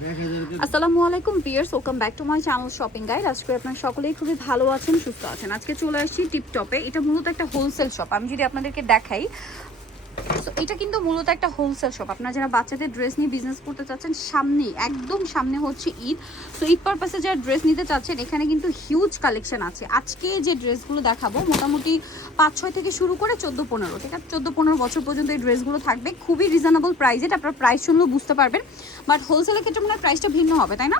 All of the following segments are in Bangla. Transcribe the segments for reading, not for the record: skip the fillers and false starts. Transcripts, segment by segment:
আসসালামু আলাইকুম viewers, welcome back to my channel shopping guide. আজকে আপনারা সকলেই খুবই ভালো আছেন, সুস্থ আছেন। আজকে চলে আসছি টিপটপে। এটা মূলত একটা হোলসেল শপ। আমি যদি আপনাদেরকে দেখাই, তো এটা কিন্তু মূলত একটা হোলসেল শপ। আপনারা যারা বাচ্চাদের ড্রেস নিয়ে বিজনেস করতে চাচ্ছেন, একদম সামনে হচ্ছে ঈদ। সো ঈদ পারপাসে যারা ড্রেস নিতে চাচ্ছেন, এখানে কিন্তু হিউজ কালেকশন আছে। আজকে যে ড্রেসগুলো দেখাবো মোটামুটি 5-6 থেকে শুরু করে 14-15, ঠিক আছে, 14-15 বছর পর্যন্ত এই ড্রেসগুলো থাকবে খুবই রিজনেবল প্রাইসে। আপনারা প্রাইস শুনলেও বুঝতে পারবেন, বাট হোলসেলের ক্ষেত্রে মনে হয় প্রাইসটা ভিন্ন হবে, তাই না?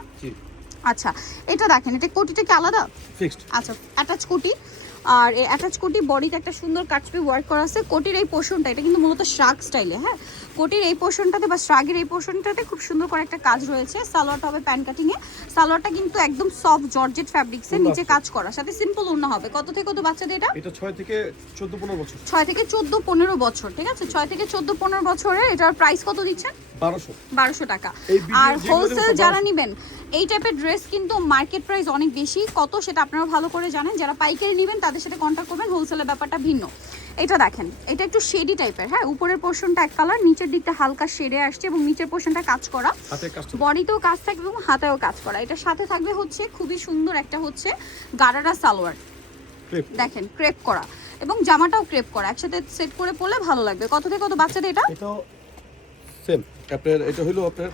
আচ্ছা, এটা দেখেন, এটা কোটিটা কি আলাদা? ফিক্সড। আচ্ছা, অ্যাটাচ কোটি। আর এই অ্যাটাচ কোটি বডিতে একটা সুন্দর কাটপি ওয়ার্ক করা আছে। কোটির এই পোর্শনটা, এটা কিন্তু মূলত শ্রাগ স্টাইলে। হ্যাঁ, কোটির এই পোর্শনটাতে বা শ্রাগের এই পোর্শনটাতে খুব সুন্দর করে একটা কাজ রয়েছে। সালোয়ারটা হবে প্যান কাটিংয়ে। সালোয়ারটা কিন্তু একদম সফট জর্জেট ফ্যাব্রিক্সের, নিচে কাজ করা, সাথে সিম্পল ওড়না হবে। কত থেকে কত বাচ্চাদের এটা? এটা 6 থেকে 14-15 বছর। 6 থেকে 14-15 বছর, ঠিক আছে। 6 থেকে 14-15 বছরের এটার প্রাইস কত দিচ্ছেন? 1200 টাকা। আর হোলসেল যারা নেবেন এই টাইপের ড্রেস কিন্তু মার্কেট প্রাইস অনেক বেশি। কত সেটা আপনারা ভালো করে জানেন। যারা পাইকারি নেবেন তাদের সাথে কন্ট্যাক্ট করবেন, হোলসেলের ব্যাপারটা ভিন্ন। এটা দেখেন, এটা একটু শেডি টাইপের। হ্যাঁ, উপরের পোর্শনটা এক কালার, নিচের দিকটা হালকা শেডে আসছে এবং নিচের পোর্শনটা কাজ করা, বডিতেও কাজ থাকবে এবং হাতেও কাজ করা। এটার সাথে থাকবে হচ্ছে খুবই সুন্দর একটা হচ্ছে গারারা সালোয়ার, দেখেন ক্রেপ করা, এবং জামাটাও ক্রেপ করা। একসাথে সেট করে পরলে ভালো লাগবে। কত থেকে কত বাচ্চাদের এটা? সেম আপনার এটা হলো আপনার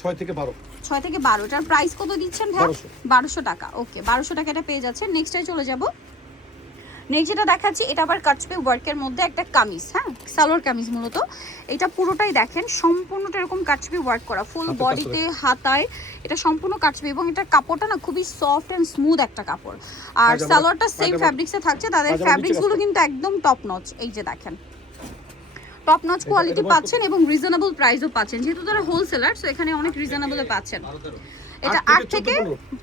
6 থেকে 12। 6 থেকে 12। এটার প্রাইস কত দিচ্ছেন ভাই? 1200 টাকা। ওকে, 1200 টাকা এটা পেয়ে যাচ্ছেন। নেক্সটে চলে যাব। নেক্সট যেটা দেখাচ্ছি, এটা আবার কাটছপি ওয়ার্কের মধ্যে একটা কামিজ। হ্যাঁ, সালোয়ার কামিজ মূলত। এটা পুরোটাই দেখেন সম্পূর্ণটা এরকম কাটছপি ওয়ার্ক করা, ফুল বডিতে হাতায় এটা সম্পূর্ণ কাটছপি, এবং এটার কাপড়টা না খুবই সফট এন্ড স্মুথ একটা কাপড়। আর সালোয়ারটা সেম ফ্যাব্রিক্সে থাকছে। তাদের ফ্যাব্রিক্সগুলো কিন্তু একদম টপ নচ। এই যে দেখেন, টপ নচ কোয়ালিটি পাচ্ছেন এবং রিজনেবল প্রাইসও পাচ্ছেন। যেহেতু তারা হোলসেলার, সো এখানে অনেক রিজনেবলে পাচ্ছেন। এটা 8 থেকে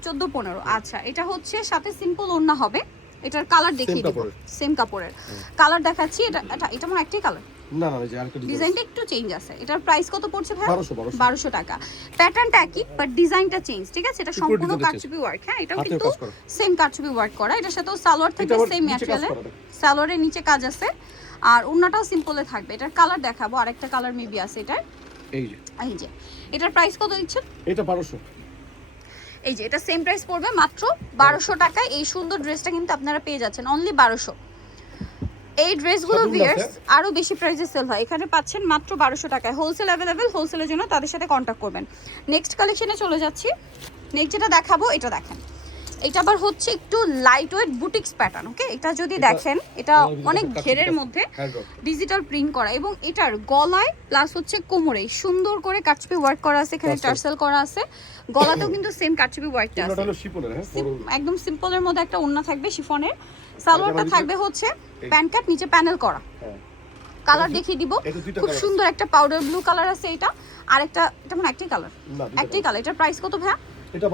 14-15। আচ্ছা, এটা হচ্ছে সাথে সিম্পল ওড়না হবে। এটার কালার দেখিয়ে দেব, সেম কাপড়ের কালার দেখাচ্ছি। এটা মনে একটাই কালার না, এই যে আরেকটা ডিজাইনটা একটু চেঞ্জ আছে। এটার প্রাইস কত পড়ছে ভাই? 1200 টাকা। প্যাটার্নটা একই, বাট ডিজাইনটা চেঞ্জ, ঠিক আছে। এটা সম্পূর্ণ কাটছবি ওয়ার্ক। হ্যাঁ, এটাও কিন্তু সেম কাটছবি ওয়ার্ক করা। এটার সাথেও সালোয়ার থাকবে সেম ম্যাটেরিয়ালে, সালোয়ারের নিচে কাজ আছে, আর ওড়নাটাও সিম্পলে থাকবে। এটার কালার দেখাবো, আরেকটা কালার মেবি আছে এটার। এই যে এটার প্রাইস কত দিচ্ছেন? এটা 1200। এই যে এটা সেম প্রাইস পড়বে মাত্র 1200 টাকায়। এই সুন্দর ড্রেসটা কিন্তু আপনারা পেয়ে যাচ্ছেন অনলি 1200। এই ড্রেসগুলো ভিউয়ার্স আরো বেশি প্রাইসে সেল হয়, এখানে পাচ্ছেন মাত্র 1200 টাকায়। হোলসেল অ্যাভেলেবেল, হোলসেলের জন্য তাদের সাথে কন্ট্যাক্ট করবেন। নেক্সট কালেকশনে চলে যাচ্ছি। নেক্সট যেটা দেখাবো, এটা দেখেন, এটা আবার হচ্ছে একটু লাইট ওয়েট বুটিক্স প্যাটার্ন। ওকে, এটা যদি দেখেন, এটা অনেক ঘেরের মধ্যে ডিজিটাল প্রিন্ট করা, এবং এটার গলায় প্লাস হচ্ছে কোমরে সুন্দর করে কাটছপি ওয়ার্ক করা আছে। এখানে টার্সেল করা আছে, গলাতেও কিন্তু সেম কাটছপি ওয়ার্কটা আছে। একদম সিম্পলের মধ্যে একটা ওড়না থাকবে শিফনের। সালোয়ারটা থাকবে হচ্ছে প্যান্ট কাট, নিচে প্যানেল করা। কালার দেখিয়ে দিব, খুব সুন্দর একটা পাউডার ব্লু কালার আছে। এটা আরেকটা, এটা মানে একটাই কালার, একটাই কালার। এটার প্রাইস কত ভাই? এটা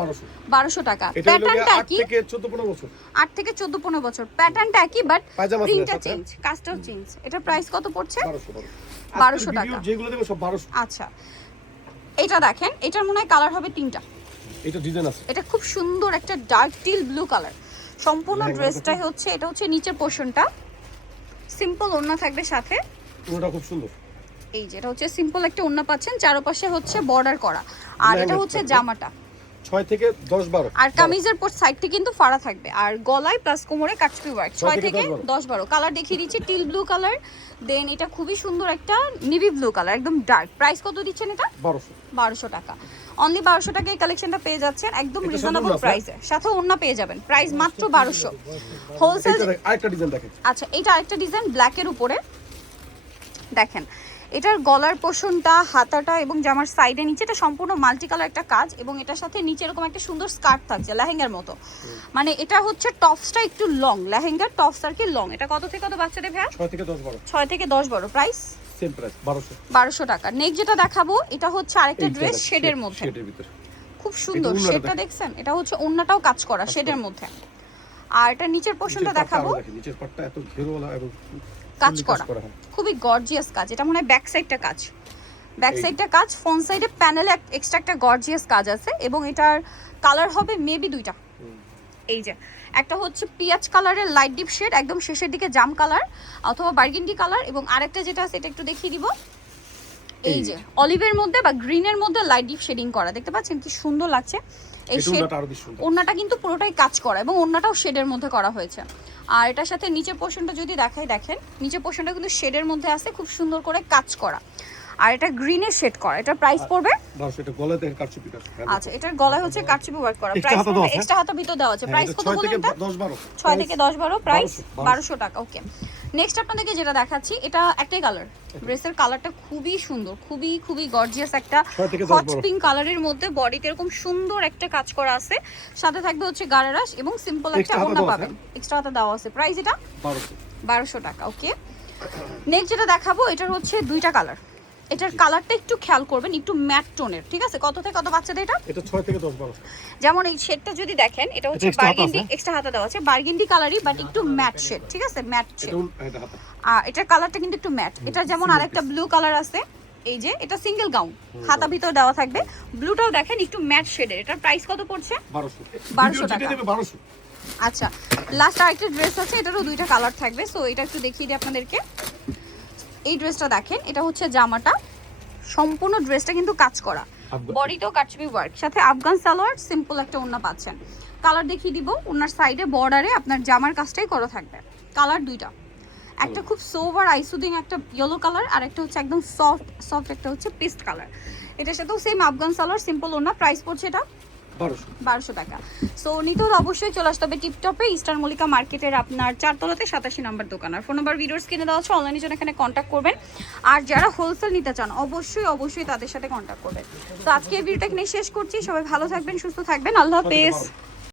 1200 টাকা। প্যাটার্নটা কি? 8 থেকে 14-15 বছর। 8 থেকে 14-15 বছর। প্যাটার্নটা কি, বাট প্রিন্টটা চেঞ্জ, কাজটাও চেঞ্জ। এটার প্রাইস কত পড়ছে? 1200 টাকা। যেগুলো দেব সব 1200। আচ্ছা, এটা দেখেন, এটার মনে হয় কালার হবে 3টা। এটা ডিজাইন আছে, এটা খুব সুন্দর একটা ডার্ক টিল ব্লু কালার। সম্পূর্ণ ড্রেসটাই হচ্ছে, এটা হচ্ছে নিচের পোর্শনটা, সিম্পল ওড়না থাকবে সাথে। ওটা খুব সুন্দর। এই যে এটা হচ্ছে সিম্পল একটা ওড়না পাচ্ছেন, চারপাশে হচ্ছে বর্ডার করা। আর এটা হচ্ছে জামাটা 6 থেকে 10-12। আর কামিজের পর সাইডটি কিন্তু ফাড়া থাকবে, আর গলায় প্লাস কোমরে কাটছপি ওয়ার্ক। 6 থেকে 10-12 কালার দেখিয়ে দিচ্ছি। টিল ব্লু কালার, দেন এটা খুবই সুন্দর একটা নেভি ব্লু কালার, একদম ডার্ক। প্রাইস কত দিচ্ছেন এটা? 1200 টাকা। অনলি 1200 টাকা এই কালেকশনটা পেয়ে যাচ্ছেন একদম রিজনেবল প্রাইসে, সাথে ওড়না পেয়ে যাবেন। প্রাইস মাত্র 1200। হোলসেল। আরেকটা ডিজাইন দেখেন। আচ্ছা, এটা আরেকটা ডিজাইন ব্ল্যাকের উপরে দেখেন। এটার গলার পোর্শনটা, হাতাটা এবং জামার সাইডে নিচে এটা সম্পূর্ণ মাল্টি কালার একটা কাজ, এবং এটার সাথে নিচে এরকম একটা সুন্দর স্কার্ট থাকছে লেহেঙ্গার মতো। মানে এটা হচ্ছে টপসটা একটু লং, লেহেঙ্গার টপস আর কি লং। এটা কত থেকে কত বাচ্চাদের ভাই? 6 থেকে 10-12। 6 থেকে 10-12। প্রাইস সেম প্রাইস 1200 টাকা। নেক্সট যেটা দেখাবো, এটা হচ্ছে আরেকটা ড্রেস শেডের মধ্যে, খুব সুন্দর শেডটা দেখছেন। এটা হচ্ছে ওড়নাটাও কাজ করা শেডের মধ্যে, আর এটা নিচের পোর্শনটা দেখাবো। নিচের পাটটা এত ঘেরওয়ালা এবং কাজ করা, খুবই গর্জিয়াস কাজ। এটা মনে হয় ব্যাক সাইডটা কাজ, ব্যাক সাইডটা কাজ। ফ্রন্ট সাইডে প্যানেলে এক্সট্রা একটা গর্জিয়াস কাজ আছে, এবং এটার কালার হবে মেবি 2টা। এই যে একটা হচ্ছে পিয়াজ কালারের লাইট ডিপ শেড, একদম শেষের দিকে জাম কালার অথবা বার্গেন্ডি কালার, এবং আরেকটা যেটা আছে এটা একটু দেখিয়ে দিব। এই যে অলিভের মধ্যে বা গ্রিনের মধ্যে লাইট ডিপ শেডিং করা, দেখতে পাচ্ছেন কি সুন্দর লাগছে। এই শেড ওন্নাটা কিন্তু পুরোটাই কাজ করা এবং ওন্নাটাও শেডের মধ্যে করা হয়েছে। আর এটার সাথে নিচের পোর্শনটা যদি দেখাই, দেখেন নিচের পোর্শনটা কিন্তু শেডের মধ্যে আছে, খুব সুন্দর করে কাজ করা। আর এটা গ্রিনের শেড করা, এটার প্রাইস পড়বে 1200। আচ্ছা, এটার গলায় হচ্ছে কারচুপি ওয়ার্ক করা, প্রাইস পড়বে এক্সট্রা হাতা ভিতর দেওয়া আছে। প্রাইস কত বলুন এটা? 6 থেকে 10 12, প্রাইস 1200 টাকা। ওকে, নেক্সট আপনাদেরকে যেটা দেখাচ্ছি, এটা একটাই কালার, ড্রেসের কালারটা খুবই সুন্দর, খুবই খুবই গর্জিয়াস, একটা হট পিঙ্ক কালারের মধ্যে বডিতে এরকম সুন্দর একটা কাজ করা আছে, সাথে থাকবে হচ্ছে গারারাস এবং সিম্পল একটা ওড়না পাবেন, এক্সট্রা হাতা দেওয়া আছে। প্রাইস এটা 1200 টাকা। ওকে, নেক্সট যেটা দেখাবো, এটার হচ্ছে দুইটা কালার। এটার কালারটা একটু খেয়াল করবেন, একটু ম্যাট টোনের, ঠিক আছে? কত থেকে কত বাচ্চাদের এটা? এটা 6 থেকে 10 12। যেমন এই শেডটা যদি দেখেন, এটা হচ্ছে বার্গেন্ডি, এক্সট্রা হাতা দেওয়া আছে, বার্গেন্ডি কালারই বাট একটু ম্যাট শেড, ঠিক আছে? Mat shade. আর এটার কালারটা কিন্তু একটু ম্যাট। এটা যেমন আরেকটা ব্লু কালার আছে, এই যে এটা সিঙ্গেল গাউন, হাতা ভিতর দেওয়া থাকবে। ব্লুটাও দেখেন একটু ম্যাট শেডের। এটার প্রাইস কত পড়ছে? 1200 টাকা। আচ্ছা, লাস্ট আরেকটা ড্রেস আছে, এটারও দুইটা কালার থাকবে, সো এটা একটু দেখিয়ে দিই আপনাদেরকে। এই ড্রেসটা দেখেন, এটা হচ্ছে জামাটা, সম্পূর্ণ ড্রেসটা কিন্তু কাজ করা, বডিতেও কাটছবি ওয়ার্ক, সাথে আফগান সালোয়ার, সিম্পল একটা ওড়না পাচ্ছেন। কালার দেখিয়ে দিব, ওনার সাইডে বর্ডারে আপনার জামার কাজটাই করা থাকবে। কালার দুইটা, একটা খুব সোভার আইসুদিং একটা ইয়েলো কালার, আর একটা হচ্ছে একদম সফট একটা হচ্ছে পেস্ট কালার। এটার সাথেও সেম আফগান সালোয়ার, সিম্পল ওড়না। প্রাইস পড়ছে এটা 1200 টাকা। সো নিতে হলে অবশ্যই চলে আসতে হবে টিপটপে, ইস্টার মল্লিকা মার্কেটের আপনার 4 তলাতে 87 নম্বর দোকান। আর ফোন নাম্বার ভিডিওস কিনে দেওয়া আছে, অনলাইনে জন্য এখানে কন্ট্যাক্ট করবেন। আর যারা হোলসেল নিতে চান অবশ্যই তাদের সাথে কন্ট্যাক্ট করবেন। তো আজকে এই ভিডিওটা এখানে শেষ করছি, সবাই ভালো থাকবেন, সুস্থ থাকবেন, আল্লাহ হাফেজ।